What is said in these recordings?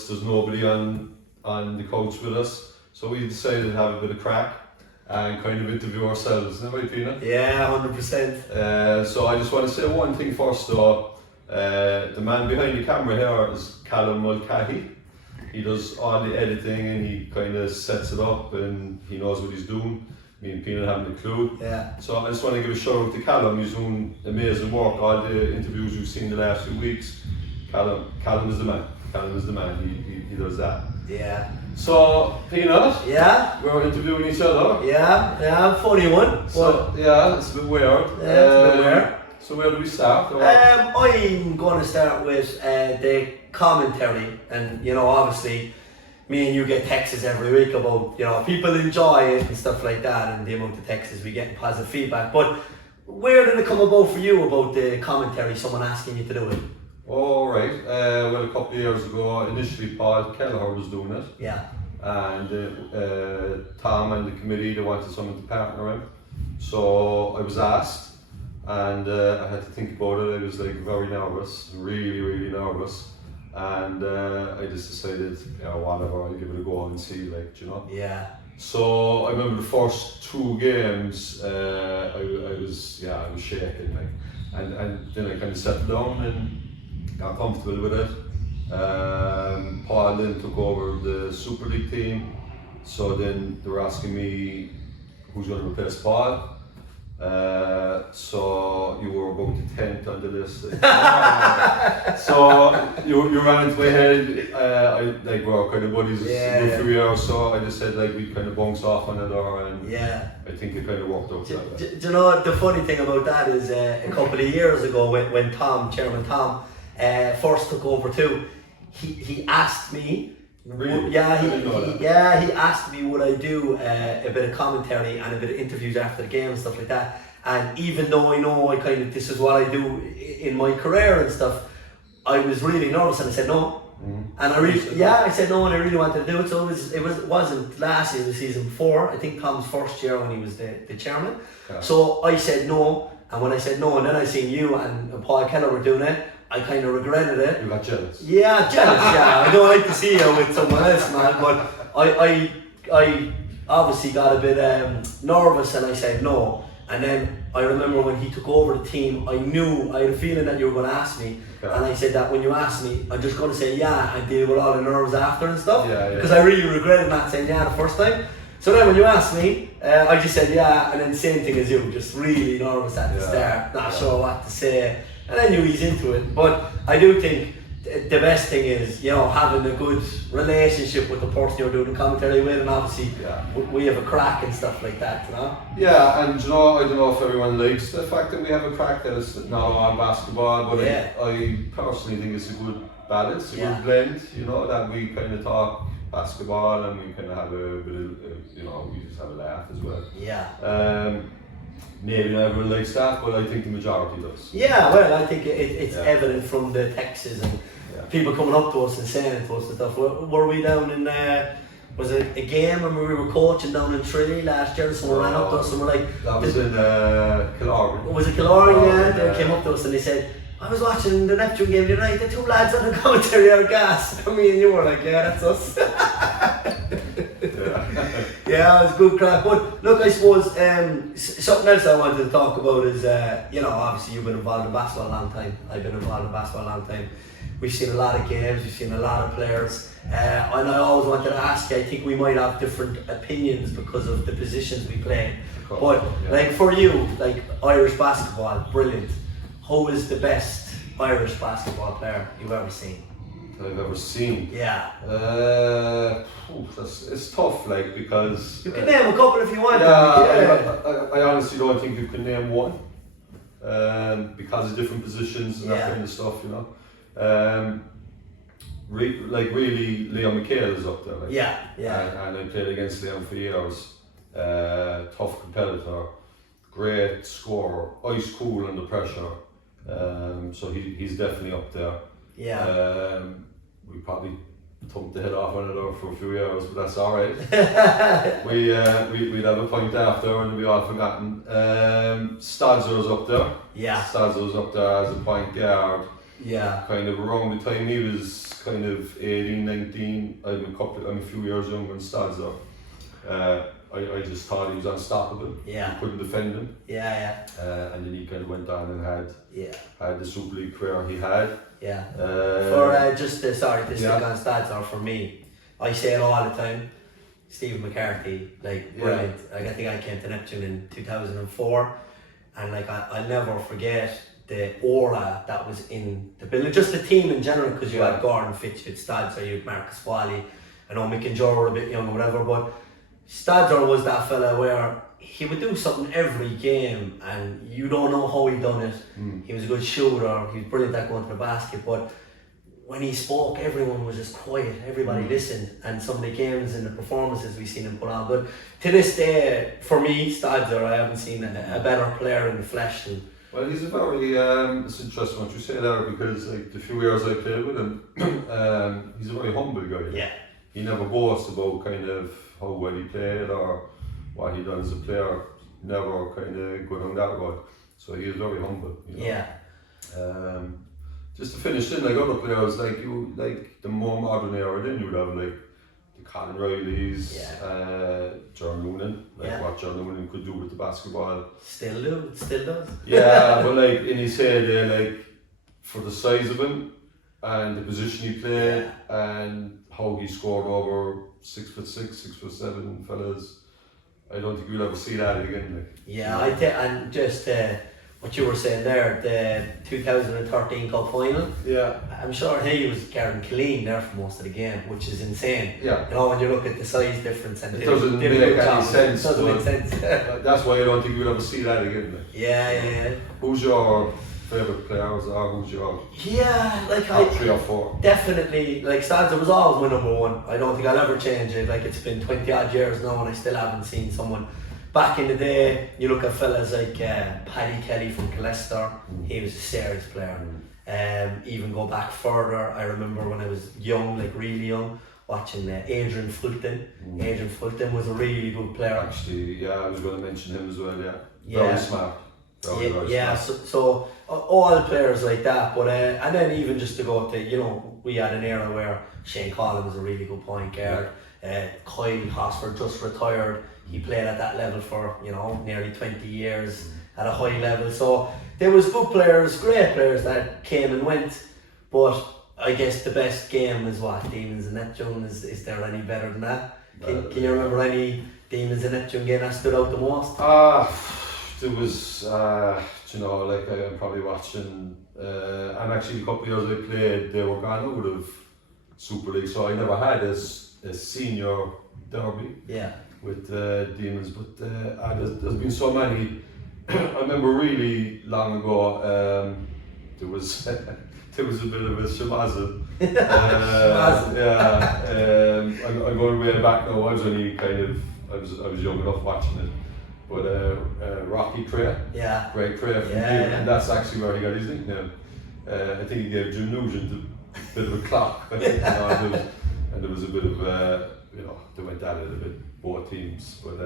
noticed there's nobody on the couch with us, so we decided to have a bit of crack and kind of interview ourselves, isn't it right, Peanut? Yeah, 100%. So I just want to say one thing first though. The man behind the camera here is Callum Mulcahy. He does all the editing and he kind of sets it up and he knows what he's doing. Me and Peanut haven't a clue. Yeah. So I just want to give a shout out to Callum. He's doing amazing work. All the interviews you've seen the last few weeks, Callum is the man. Callum is the man. He does that. Yeah. So Peanut. Yeah. We're interviewing each other. Yeah. Funny one. So yeah, it's a bit weird. Yeah, it's a bit weird. So where do we start? I'm going to start with the commentary, and obviously, me and you get texts every week about people enjoy it and stuff like that, and the amount of texts we get and positive feedback. But where did it come about for you about the commentary? Someone asking you to do it? All right. Well, a couple of years ago, initially Paul Kelleher was doing it. Yeah. And Tom and the committee, they wanted someone to partner him. So I was asked. And I had to think about it. I was like very nervous, really nervous, and I just decided, whatever, I'll give it a go and see, Yeah. So I remember the first 2 games, I was shaking, and then I kind of settled down and got comfortable with it. Paul then took over the Super League team, so then they were asking me who's going to replace Paul. So you were about the 10th on the list. So you ran into my head. We're kind of buddies for a few years, so I just said we kind of bounced off on it, and I think it kind of worked out. Do you know the funny thing about that is a couple of years ago when Chairman Tom first took over too, he asked me. Really? He asked me would I do a bit of commentary and a bit of interviews after the game and stuff like that. And even though I know this is what I do in my career and stuff, I was really nervous and I said no. Mm-hmm. And I said no, and I really wanted to do it. So it wasn't last year, it was season 4. I think Tom's first year when he was the chairman. Yeah. So I said no, and when I said no, and then I seen you and Paul Keller were doing it, I kind of regretted it. You got jealous? Yeah, jealous, yeah. I don't like to see you with someone else, man, but I obviously got a bit nervous and I said no. And then I remember when he took over the team, I had a feeling that you were going to ask me. Okay. And I said that when you asked me, I'm just going to say yeah and deal with all the nerves after and stuff. Yeah. Because I really regretted not saying yeah the first time. So then when you asked me, I just said yeah, and then same thing as you, just really nervous at the start, not sure what to say. And then you ease into it. But I do think the best thing is, having a good relationship with the person you're doing the commentary with, and obviously we have a crack and stuff like that, Yeah, and I don't know if everyone likes the fact that we have a crack that is not on basketball, but I personally think it's a good balance, a good blend, that we kind of talk basketball and we kind of have a bit of, we just have a laugh as well. Yeah. Maybe not everyone likes that, but I think the majority does. Yeah, well, I think it's evident from the texts and people coming up to us and saying it to us and stuff. Were we down in, was it a game when we were coaching down in Tralee last year? Someone ran up to us and were like... That was in Killorgan. Was it Killorgan? They came up to us and they said, I was watching the Neptune game the other night, the 2 lads on the commentary are gas. And me and you were like, yeah, that's us. Yeah, it was good crack. But look, I suppose something else I wanted to talk about is, obviously you've been involved in basketball a long time. I've been involved in basketball a long time. We've seen a lot of games, we've seen a lot of players. And I always wanted to ask you, I think we might have different opinions because of the positions we play. But for you, Irish basketball, brilliant. Who is the best Irish basketball player you've ever seen? I've ever seen. Yeah. It's tough, because you can name a couple if you want. I honestly don't think you can name one, because of different positions and that kind of stuff, really, Liam McHale is up there. And I played against Liam for years. Tough competitor, great scorer, ice cool under pressure. So he's definitely up there. Yeah. We probably thumped the head off one another for a few years, but that's all right. We'd have a point after and we all forgotten. Stadzer's up there. Yeah. Stadzer's up there as a point guard. Yeah. kind of around the time he was kind of 18, 19, I'm a few years younger than Stadler. I just thought he was unstoppable. Yeah. You couldn't defend him. Yeah. And then he kind of went on and Yeah. had the Super League career he had. Yeah. Uh, Stick on stats, or for me, I say it all the time. Stephen McCarthy, like brilliant. Like I think I came to Neptune in 2004, and like I'll never forget the aura that was in the building, just the team in general, because you had Gordon Fitch, you had Stadler, you had Marcus Wally. I know Mick and Joe were a bit young or whatever, but Stadler was that fella where he would do something every game and you don't know how he done it. He was a good shooter, he was brilliant at going to the basket, but when he spoke, everyone was just quiet, everybody listened, and some of the games and the performances we've seen him put on. But to this day, for me, Stadler, I haven't seen a better player in the flesh than. Well, he's a very, it's interesting what you say there, because like the few years I played with him, he's a very humble guy. Yeah. He never boasts about kind of how well he played or what he done as a player. Never kind of go down that road. So he is very humble. You know? Yeah. Just to finish in, like other players, like the more modern era, then you would have like the Colin Rileys, John Noonan, what John Noonan could do with the basketball. Still does. Yeah, but like in his head, like for the size of him and the position he played and how he scored over 6'6", 6'7" fellas, I don't think you'll ever see that again. Like. Yeah, and just what you were saying there, the 2013 Cup final. Yeah. I'm sure he was guarding Killeen there for most of the game, which is insane. Yeah. You know, when you look at the size difference and it doesn't make any sense. It doesn't make sense. That's why I don't think you'll ever see that again. Like. Yeah. Who's your favourite players, or who's your top 3 or 4? Definitely, like Stadler was always my number one. I don't think I'll ever change it. Like it's been 20 odd years now and I still haven't seen someone. Back in the day, you look at fellas like Paddy Kelly from Leicester, he was a serious player. Even go back further, I remember when I was young, like really young, watching Adrian Fulton. Adrian Fulton was a really good player. Actually, I was going to mention him as well, Very smart. Very smart. So all players like that, but and then even just to go to, we had an era where Shane Collin was a really good point guard. Kyle Hosford just retired. He played at that level for nearly 20 years at a high level. So there was good players, great players that came and went. But I guess the best game is what, Demons and Neptune. Is there any better than that? Can you remember any Demons and Neptune game that stood out the most? There was, I'm probably watching, and actually a couple of years I played, they were gone out of Super League, so I never had a senior derby with Demons, but there's been so many. I remember really long ago, there was a bit of a shamazin. I'm going way back now. I was young enough watching it. But Rocky Cray, great Cray from and that's actually where he got his nickname. I think he gave Jim Nugent a bit of a clock, and there was a bit of they went at it a bit, both teams. But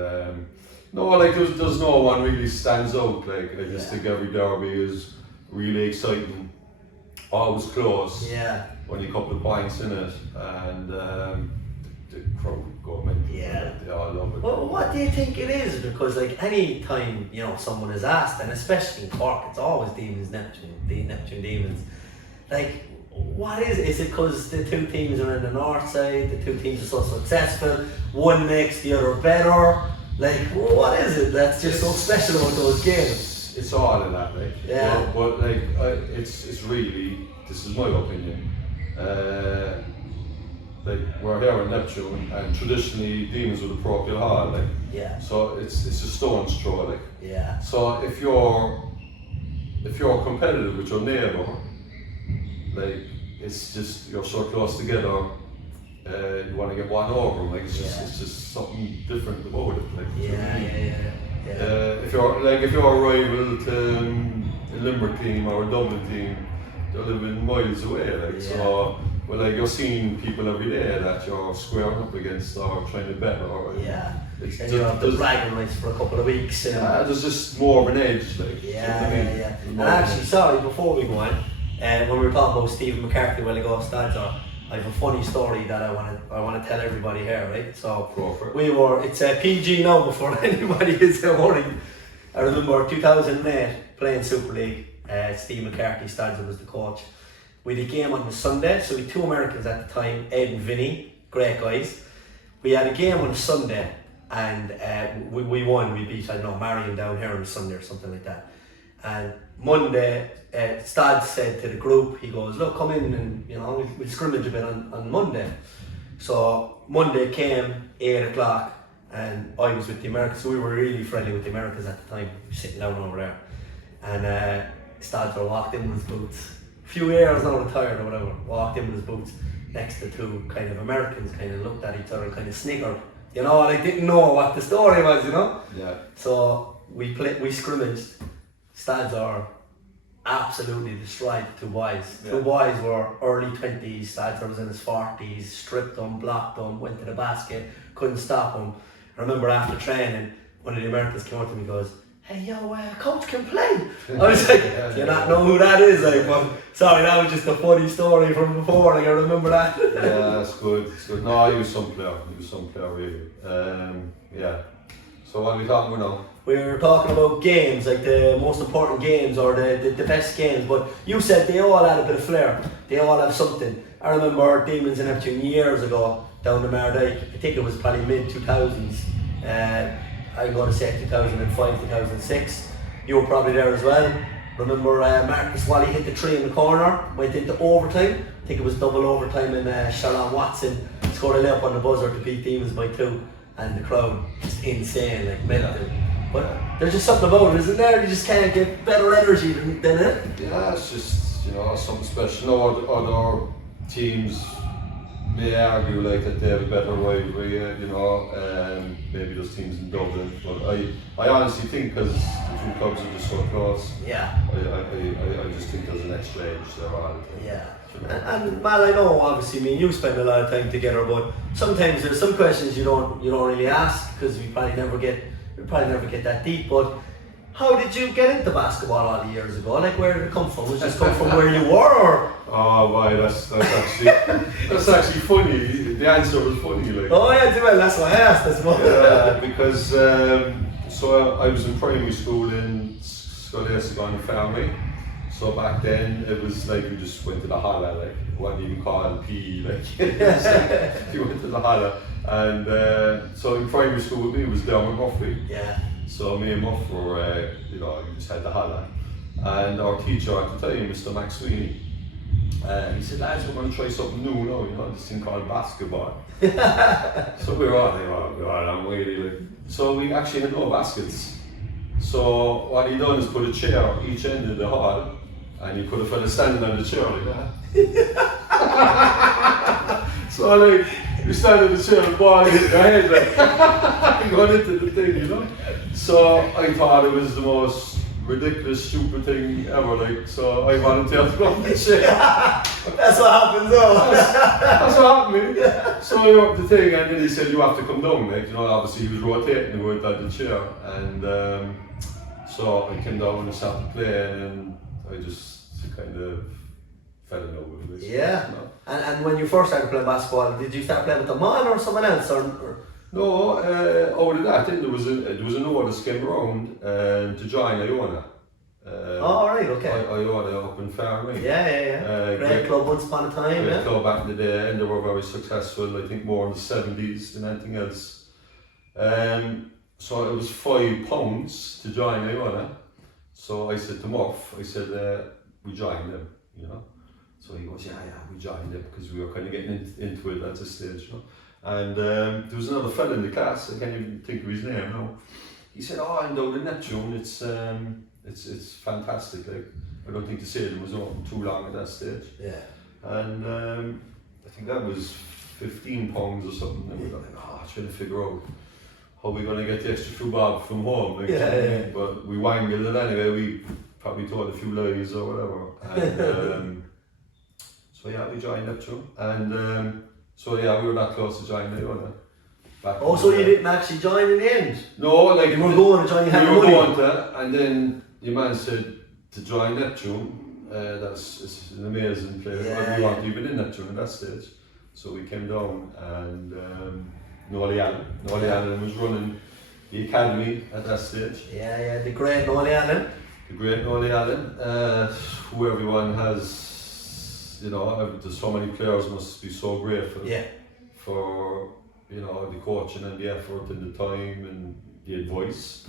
there's no one really stands out. Like I just think every derby is really exciting, always close. When you couple of points in it, and the crowd go mental. They all love it. Well, what do you think it is? Because like any time someone is asked, and especially in Cork, it's always Demons Neptune, the Neptune Demons. Like, what is it? Is it because the two teams are in the north side? The two teams are so successful. One makes the other better. Like, what is it that's just so special about those games? It's all of that, like. But like, it's really. This is my opinion. Like we're here in Neptune, and traditionally Demons were the parochial hall, like. So it's a stone's throw, like. So if you're competitive with your neighbour, like it's just you're so close together, you want to get one over them, like it's just something different about it, like. If you're a rival to a Limerick team or a Dublin team, they're living miles away, like so. Well, like you're seeing people every day that you're squaring up against or trying to bet or and you have the bragging rights for a couple of weeks. There's just more of an edge, like. And actually, sorry, before we go on, when we were talking about Stephen McCarthy a while ago, Stanza, I have a funny story that I want to tell everybody here, right? So it's a PG now before anybody is worried. I remember 2008 playing Super League. Steve McCarthy, Stanza was the coach. We had a game on the Sunday, so we had 2 Americans at the time, Ed and Vinny, great guys. We had a game on the Sunday and we won. We beat, I don't know, Marion down here on the Sunday or something like that. And Monday, Stad said to the group, he goes, look, come in and we'll scrimmage a bit on Monday. So Monday came, 8 o'clock, and I was with the Americans, so we were really friendly with the Americans at the time, sitting down over there. And Stad walked in with his boots, a few years now retired or whatever, walked in with his boots next to 2 kind of Americans, kind of looked at each other and kind of sniggered, and I didn't know what the story was, Yeah. So we scrimmaged. Stads are absolutely destroyed 2 boys. Yeah. 2 boys were early 20s, Stads was in his 40s, stripped them, blocked them, went to the basket, couldn't stop them. I remember after training, one of the Americans came up to me and goes, hey yo, coach can play. I was like, do you not know who that is? But sorry, that was just a funny story from before, I remember that. Yeah, that's good. No, he was some player really. Yeah. So what are we talking about now? We were talking about games, like the most important games or the best games, but you said they all had a bit of flair. They all have something. I remember Demons and Neptune years ago down the Mardyke. I think it was probably mid-2000s. I'm going to say 2005, 2006. You were probably there as well. Remember Marcus Wally hit the 3 in the corner, went into overtime. I think it was double overtime, and Shalon Watson scored a layup on the buzzer to beat Demons by 2. And the crowd just insane, like mental. But there's just something about it, isn't there? You just can't get better energy than it. Yeah, it's just something special. Other teams may argue like that they have a better rivalry, maybe those teams in Dublin. But I honestly think because the 2 clubs are just so close. Yeah. I just think there's an exchange there all the time. Yeah. And Mal, I know obviously me and you spend a lot of time together, but sometimes there's some questions you don't really ask because we probably never get that deep. But how did you get into basketball all the years ago? Like, where did it come from? Was it just come from where you were, or? Oh, why? That's actually funny. The answer was funny, like. Oh yeah, well, that's why I asked. That's what. Yeah, because so I was in primary school in Scolastic family. So back then it was like you just went to the holla, like what do you even call it, PE, like you went to the holla. And so in primary school with me it was down with Muffy. Yeah. So me and Muff were, you just had the holla. And our teacher at the time, Mr. Max Sweeney, he said, lads, we're going to try something new now, this thing called basketball. So we were all like, oh God, I'm really like. So we actually had no baskets. So what he done is put a chair each end of the hall, and you put a fella standing on the chair like that. So like, you stand on the chair and the ball hit your head like, going into the thing, So I thought it was the most ridiculous, stupid thing ever, like, so I volunteered to go on the chair. That's what happens though. That's what happened. Yeah. So I went up the thing, and then he said, you have to come down, like, obviously he was rotating the word on the chair, and so I came down and started playing, and I just kind of fell in love with it. Yeah. And when you first started playing basketball, did you start playing with the man or someone else, or? No, over that, then there was a notice came around to join Iona. Oh, right, okay. Iona up in Farming. Yeah. Great club once upon a time. Great club back in the day, and they were very successful. I think more in the 70s than anything else. So it was £5 to join Iona. So I said to Muff, we joined them, So he goes, yeah, we joined them because we were kind of getting into it at this stage, And there was another fella in the class, I can't even think of his name now. He said, I'm down in Neptune, it's fantastic. Like, I don't think the stadium was open too long at that stage. Yeah. And I think that was £15 or something. And we were like, trying to figure out how we're going to get the extra few bob from home. Like, But we wangled it anyway, we probably told a few lies or whatever. And so yeah, we joined Neptune. And so yeah, we were that close to joining Iona. So you didn't actually join in the end? No, like you were going to join, you had we were money. going to, and then your man said to join Neptune, it's an amazing player. Yeah, We weren't even in Neptune at that stage, so we came down and Noel Allen was running the academy at that stage. Yeah, the great Noel Allen. The great Noel Allen, who everyone has, there's so many players must be so grateful for, the coaching and the effort and the time and the advice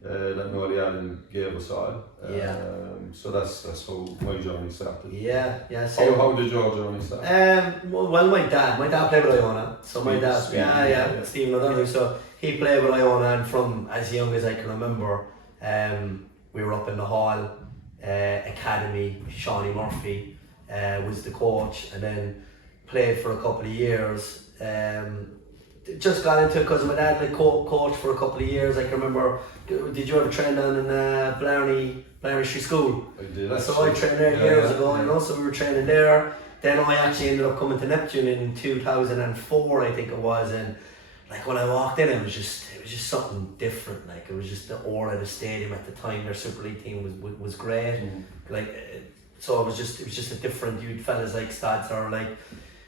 that Noel Allen gave us all. So that's how my journey started. Yeah. How did your journey start? Well, my dad played with Iona, so my dad, Stephen O'Donoghue, so he played with Iona, and from as young as I can remember, we were up in the hall, academy. Shawnee Murphy was the coach, and then played for a couple of years. Just got into it because my dad coached for a couple of years. I can remember. Did you ever train down in Blarney Street School? I did. So I trained there years ago, so we were training there. Then I actually ended up coming to Neptune in 2004, I think it was, and like when I walked in, it was just something different. Like it was just the aura of the stadium at the time. Their Super League team was great. So it was just a different. You'd fellas like Stads or like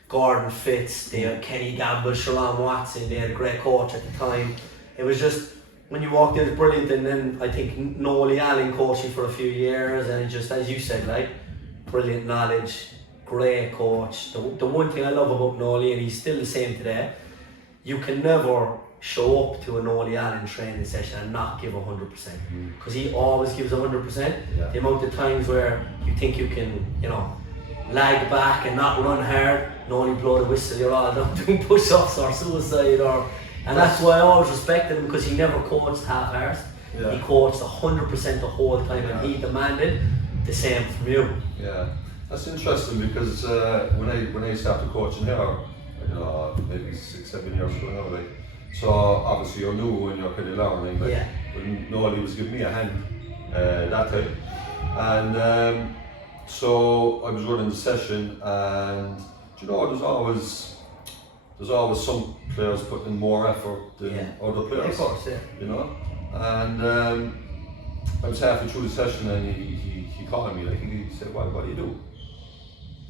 Gordon Fitz, they had Kenny Gamble, Sharon Watson. They had a great coach at the time. It was just, when you walked in, it was brilliant. And then I think Noel Allen coached me for a few years, and it just, as you said, like brilliant knowledge, great coach. The one thing I love about Noel, and he's still the same today, you can never show up to a Noel Allen training session and not give 100%, because he always gives 100%. The amount of times where you think you can, lag back and not run hard, Noel blow the whistle, you're all done doing push-ups or suicide, and that's why I always respected him, because he never coached half-arsed. He coached 100% the whole time, and he demanded the same from you. Yeah, that's interesting, because when I started coaching here, maybe 6-7 years ago now, so obviously you're new when you're kind of learning, but Noel was giving me a hand that time, and so I was running the session, and there's always some players putting more effort than other players. Of course, And I was halfway through the session, and he called me, he said, what do you do?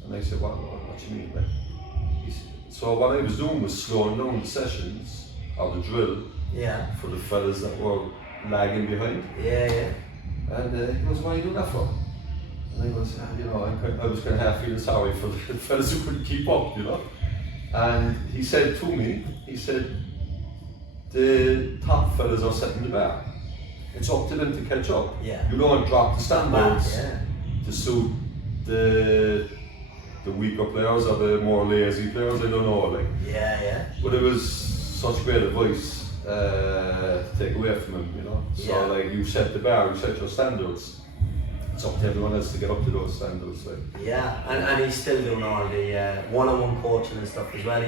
And I said, what do you mean? So what I was doing was slowing down the sessions, or the drill, for the fellas that were lagging behind. And he goes, what are you doing that for? And I was, I was kind of half feeling sorry for the fellas who couldn't keep up, And he said to me, the top fellas are setting the bar. It's up to them to catch up. You don't drop the standards to suit the weaker players or the more lazy players, I don't know. But it was such great advice to take away from him, So you set the bar, you set your standards. It's up to everyone else to get up to those standards. And he's still doing all the one-on-one coaching and stuff as well.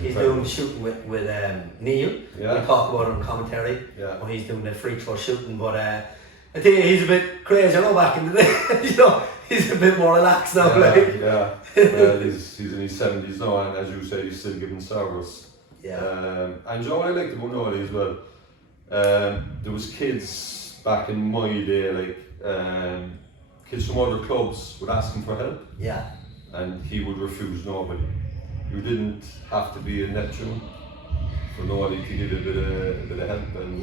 He's doing shooting with Neil. We talk about it on commentary. He's doing the free throw shooting, but I think he's a bit crazy. Back in the day, he's a bit more relaxed now. Well, he's in his 70s now, and as you say, he's still giving service. And what I liked about Noel as well, there was kids back in my day, kids from other clubs would ask him for help, and he would refuse nobody. You didn't have to be in Neptune for nobody to give you a bit of help and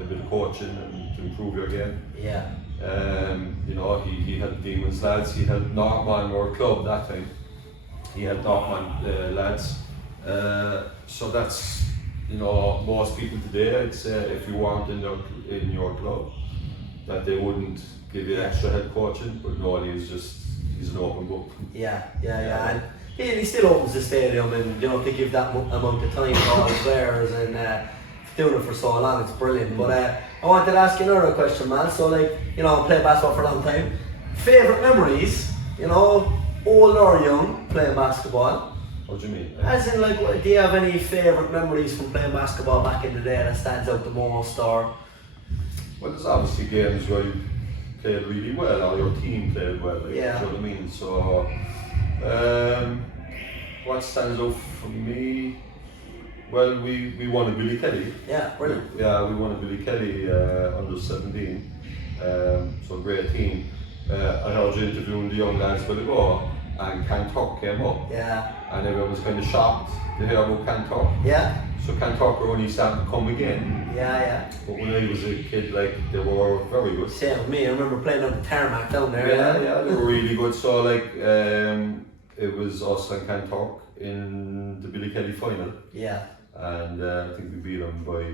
a bit of coaching and to improve your game. He had Demons lads, he had Northman or club that time. He had Northman lads. So that's, most people today, I'd say, if you weren't in your club, that they wouldn't give you extra head coaching, but Noel he's an open book. And he still opens the stadium, and to give that amount of time to all the players, and doing it for so long, it's brilliant. But I wanted to ask you another question, man. So I played basketball for a long time. Favourite memories, old or young, playing basketball? What do you mean? As in, do you have any favourite memories from playing basketball back in the day that stands out the most, or? Well, there's obviously games where you played really well, or your team played well, you know what I mean? So, what stands out for me? Well, we won a Billy Kelly. Brilliant. We won a Billy Kelly under 17, so a great team. I heard you interviewing the young lads a while ago, and Cantor came up. Yeah. And everyone was kind of shocked to hear about Cantor. Yeah. So Cantor were only starting to come again. Yeah. But when I was a kid, like, they were very good. Same with me. I remember playing on the tarmac down there. Yeah, they were really good. So like, it was us and Cantor in the Billy Kelly final. Yeah. And I think we beat them by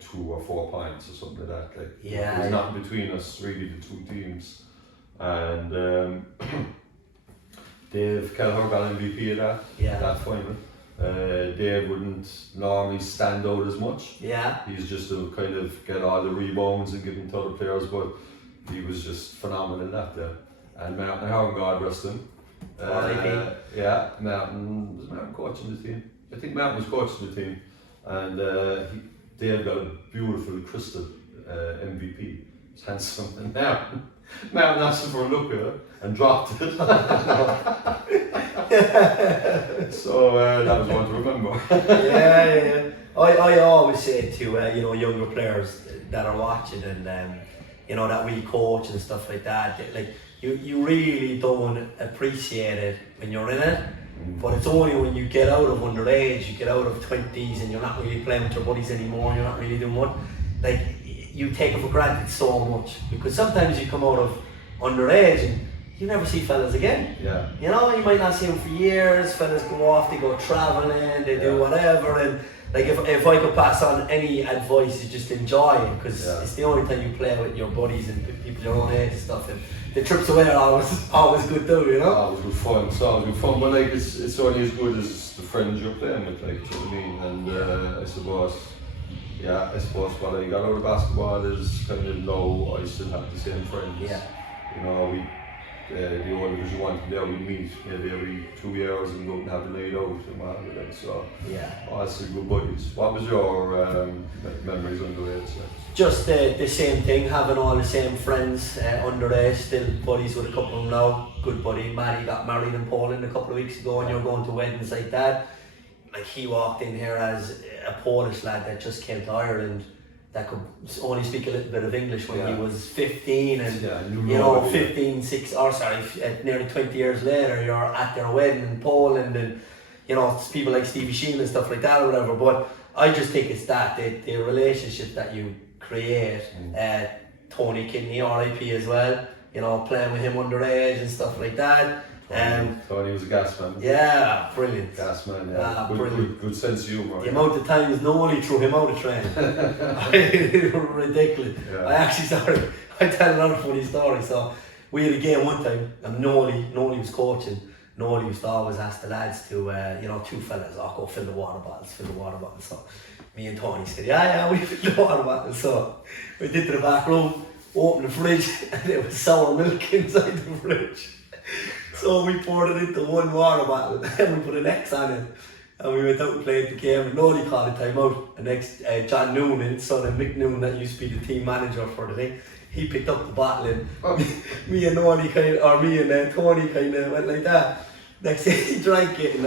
2 or 4 points or something like that. Like, yeah. There was nothing between us, really, the two teams. And Dave Kelleher got MVP of that final. Dave wouldn't normally stand out as much. Yeah. He's just to kind of get all the rebounds and give them to other players, but he was just phenomenal in that there. And Martin Howard, God rest him. Yeah, was Martin coaching the team? I think Martin was coaching the team, and Dave got a beautiful crystal MVP. It's handsome, and Martin asked him for a look at it and dropped it. So that was one to remember. Yeah. I always say to younger players that are watching and that we coach and stuff like that, like you really don't appreciate it when you're in it. But it's only when you get out of underage, you get out of 20s, and you're not really playing with your buddies anymore, you're not really doing what, like, you take it for granted so much, because sometimes you come out of underage and you never see fellas again. Yeah. You know, you might not see them for years. Fellas go off, they go traveling, they do whatever, and like if I could pass on any advice, you just enjoy it, because it's the only time you play with your buddies and people your own age and stuff. And the trips away are always good too, you know. Always good fun. It's always good fun, but like it's only as good as the friends you're playing with, like, do you know what I mean? And I suppose what I got out of basketball is kind of now I still have the same friends. Yeah. You know, the old Division 1 there, we meet maybe every 2 years and go and have a night out and what have you, like, so it's good buddies. What was your memories underage? Just the same thing, having all the same friends underage, still buddies with a couple of them now. Good buddy, Matty got married in Poland a couple of weeks ago, and you're going to weddings like that. Like, he walked in here as a Polish lad that just came to Ireland, that could only speak a little bit of English when he was 15, and nearly 20 years later you're at their wedding in Poland, and it's people like Stevie Sheen and stuff like that or whatever. But I just think it's that the relationship that you create. Tony Kidney, RIP as well, playing with him underage and stuff like that. Tony was a gas man. Yeah, brilliant. Gas man, good sense of humour. The amount of times Noli threw him out of train. Ridiculous. Yeah. I tell another funny story. So we had a game one time, and Noli was coaching. Noli used to always ask the lads to, two fellas, go fill the water bottles. So me and Tony said, we fill the water bottles. So we did to the back room, opened the fridge, and there was sour milk inside the fridge. So we poured it into one water bottle and we put an X on it, and we went out and played the game, and nobody called a timeout. The next, John Noonan, son of Mick Noonan, that used to be the team manager for the thing, he picked up the bottle, and me and Tony kind of went like that. Next thing he drank it, and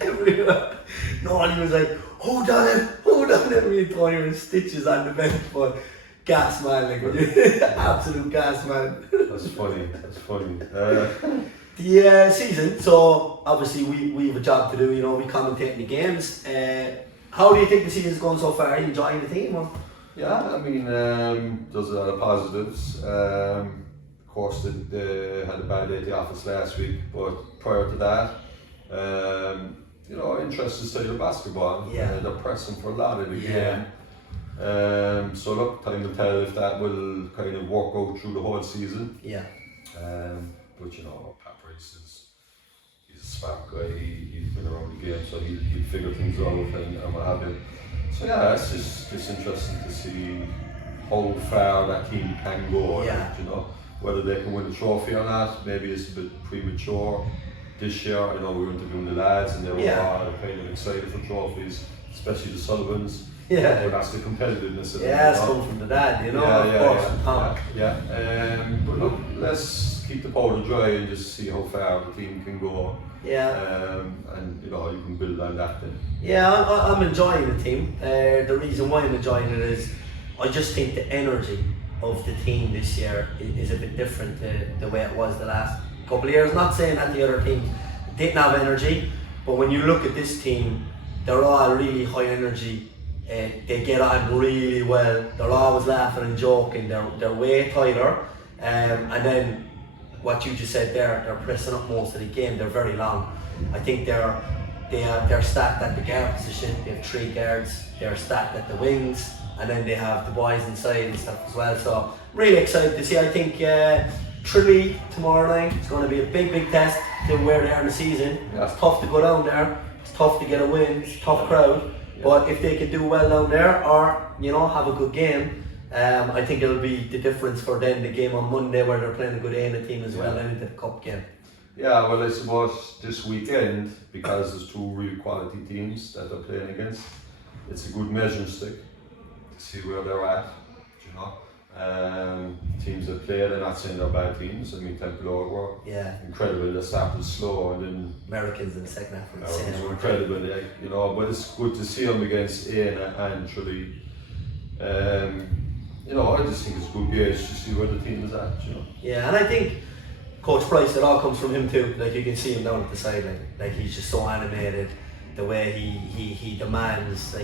everywhere. Nobody was like, hold on it, and me and Tony were in stitches on the bench, but gas man, absolute gas man. That's funny. The season, so obviously we have a job to do, we commentate the games. How do you think the season's going so far? Are you enjoying the team? Or? Yeah, I mean, there's a lot of positives. Of course, they had a bad day at the office last week, but prior to that, interesting style of basketball. They're pressing for a lot of the game. So look, time will tell if that will kind of work out through the whole season. Yeah. But Pat Price he's a smart guy. He's been around the game, so he'll figure things out and what have you. So yeah, it's just interesting to see how far that team can go. Yeah. Whether they can win the trophy or not. Maybe it's a bit premature this year. I know we were interviewing the lads, and they were all kind of excited for trophies, especially the Sullivans. Yeah, but that's the competitiveness of it. Yeah, it's coming from the dad, of course. But look, let's keep the powder dry and just see how far the team can go. Yeah. And you can build on that then. Yeah, I'm enjoying the team. The reason why I'm enjoying it is I just think the energy of the team this year is a bit different to the way it was the last couple of years. Not saying that the other teams didn't have energy, but when you look at this team, they're all really high energy. They get on really well. They're always laughing and joking. They're way tighter. And then what you just said there, they're pressing up most of the game. They're very long. I think they're stacked at the guard position. They have 3 guards. They're stacked at the wings, and then they have the boys inside and stuff as well. So really excited to see. I think Tralee tomorrow night is going to be a big test to where they are in the season. Yeah. It's tough to go down there. It's tough to get a win. It's a tough crowd. Yeah. But if they can do well down there, or have a good game, I think it'll be the difference for them. The game on Monday where they're playing a good ANA team as well, and into the cup game. Yeah, well, I suppose this weekend, because there's 2 really quality teams that they're playing against, it's a good measuring stick to see where they're at. Teams that play, they're not saying they're bad teams. I mean, Templar were incredible. They started slow, and then Americans in the second half were incredible. But it's good to see them against ANA and Tralee. I just think it's a good gauge to see where the team is at. Yeah, and I think Coach Price, it all comes from him too. Like, you can see him down at the sideline. Like, he's just so animated. The way he demands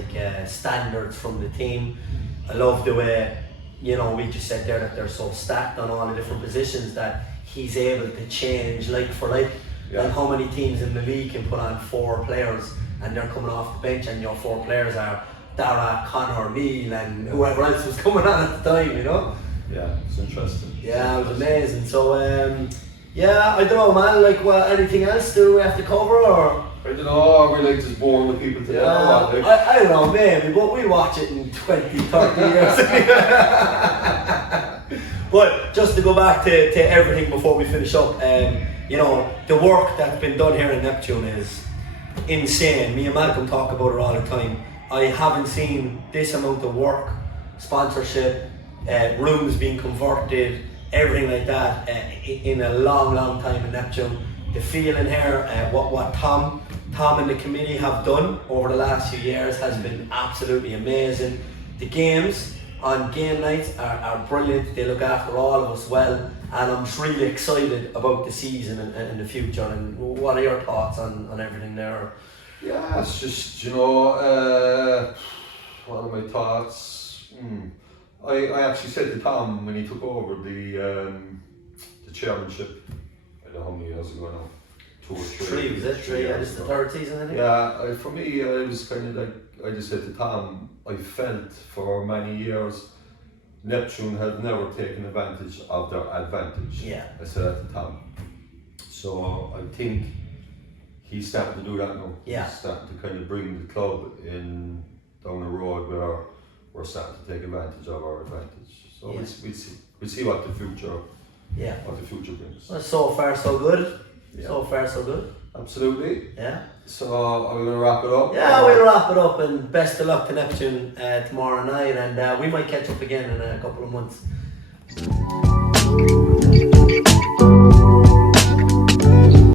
standards from the team. I love the way, we just said there that they're so stacked on all the different positions that he's able to change like for like. Yeah. Like, how many teams in the league can put on 4 players and they're coming off the bench, and your 4 players are Dara, Connor, Neil, and whoever else was coming on at the time, Yeah, it's interesting. Yeah, it was amazing. So, I don't know, man, like, anything else do we have to cover, or? I don't know, are we like just boring with people today? I don't know, maybe, but we'll watch it in 20, 30 years. But just to go back to everything before we finish up, the work that's been done here in Neptune is insane. Me and Malcolm talk about it all the time. I haven't seen this amount of work, sponsorship, rooms being converted, everything like that in a long time in Neptune. The feeling here, what Tom and the committee have done over the last few years has been absolutely amazing. The games on game nights are brilliant. They look after all of us well, and I'm just really excited about the season and the future. And what are your thoughts on everything there? Yeah, it's just, what are my thoughts? I actually said to Tom when he took over the chairmanship, I don't know how many years ago now, 2 or 3. 3, was it? 3, yeah, this is the 3rd season, I think. Yeah, for me, I was kind of like, I just said to Tom, I felt for many years Neptune had never taken advantage of their advantage. Yeah. I said that to Tom. So I think he's starting to do that now. Yeah. He's starting to kind of bring the club in down a road where we're starting to take advantage of our advantage. So we'll see what the future brings. Well, so far so good. Yeah. So far so good. Absolutely. Yeah. So are we going to wrap it up? Yeah, we'll wrap it up, and best of luck to Neptune tomorrow night, and we might catch up again in a couple of months.